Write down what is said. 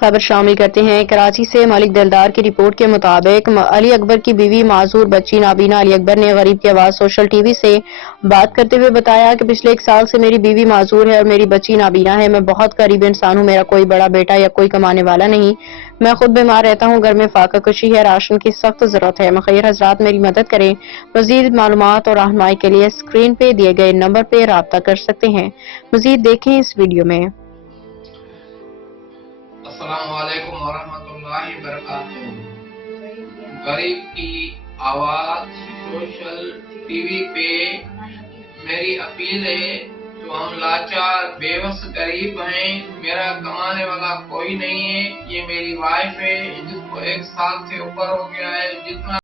خبر شامل کرتے ہیں کراچی سے ملک دلدار کی رپورٹ کے مطابق علی اکبر کی بیوی معذور بچی نابینا علی اکبر نے غریب کی آواز سوشل ٹی وی سے بات کرتے ہوئے بتایا کہ پچھلے 1 سال سے میری بیوی معذور ہے اور میری بچی نابینا ہے۔ میں بہت غریب انسان ہوں، میرا کوئی بڑا بیٹا یا کوئی کمانے والا نہیں، میں خود بیمار رہتا ہوں، گھر میں فاقہ کشی ہے، راشن کی سخت ضرورت ہے، مخیر حضرات میری مدد کریں۔ مزید معلومات اور رہنمائی کے لیے اسکرین پہ دیے گئے نمبر پہ رابطہ کر سکتے ہیں۔ مزید دیکھیں اس ویڈیو میں۔ السلام علیکم ورحمۃ اللہ وبرکاتہ۔ غریب کی آواز سوشل ٹی وی پہ میری اپیل ہے، جو ہم لاچار بے بس غریب ہیں، میرا کمانے والا کوئی نہیں ہے، یہ میری وائف ہے جس کو 1 سال سے اوپر ہو گیا ہے، جتنا